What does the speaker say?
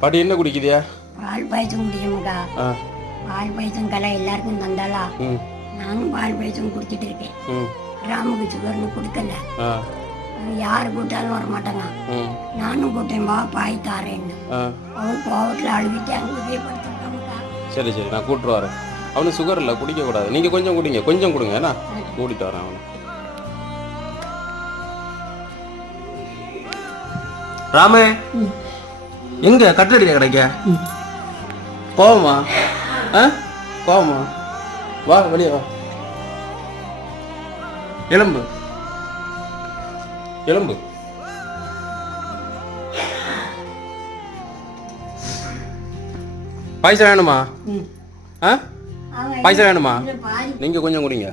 பாட்டி என்ன குடிக்குதியா? பால் பாயசம் குடிக்கணும்க்கா. பால் பாயசம் கலை எல்லாருக்கும் தந்தாளா, நானும் பால் பாயசம் குடிச்சிட்டு இருக்கேன். ராமுக்கு சுகர்னு கொடுக்கல, யாரு கூட்டாலும் வர மாட்டாங்க. நானும் கூட்டேன், வா பாய் தாரேன்னு. அவன் கோவத்தில் அழுவிட்டு அங்கே போய் படுத்துட்டாங்கக்கா. சரி சரி, நான் கூப்பிட்டு வரேன். அவனுக்கு சுகர் இல்லை, குடிக்கக்கூடாது. நீங்கள் கொஞ்சம் குடிங்க, கொஞ்சம் கொடுங்க. ஏன்னா கூட்டிகிட்டு வரேன் அவனை. ராமே, எங்க கட்டடிக்க கிடைக்க கோவமா? கோவமா? வா வெளியே வா. எலும்பு எலும்பு. பாயசம் வேணுமா? பாயசம் வேணுமா? நீங்க கொஞ்சம் குடிங்க.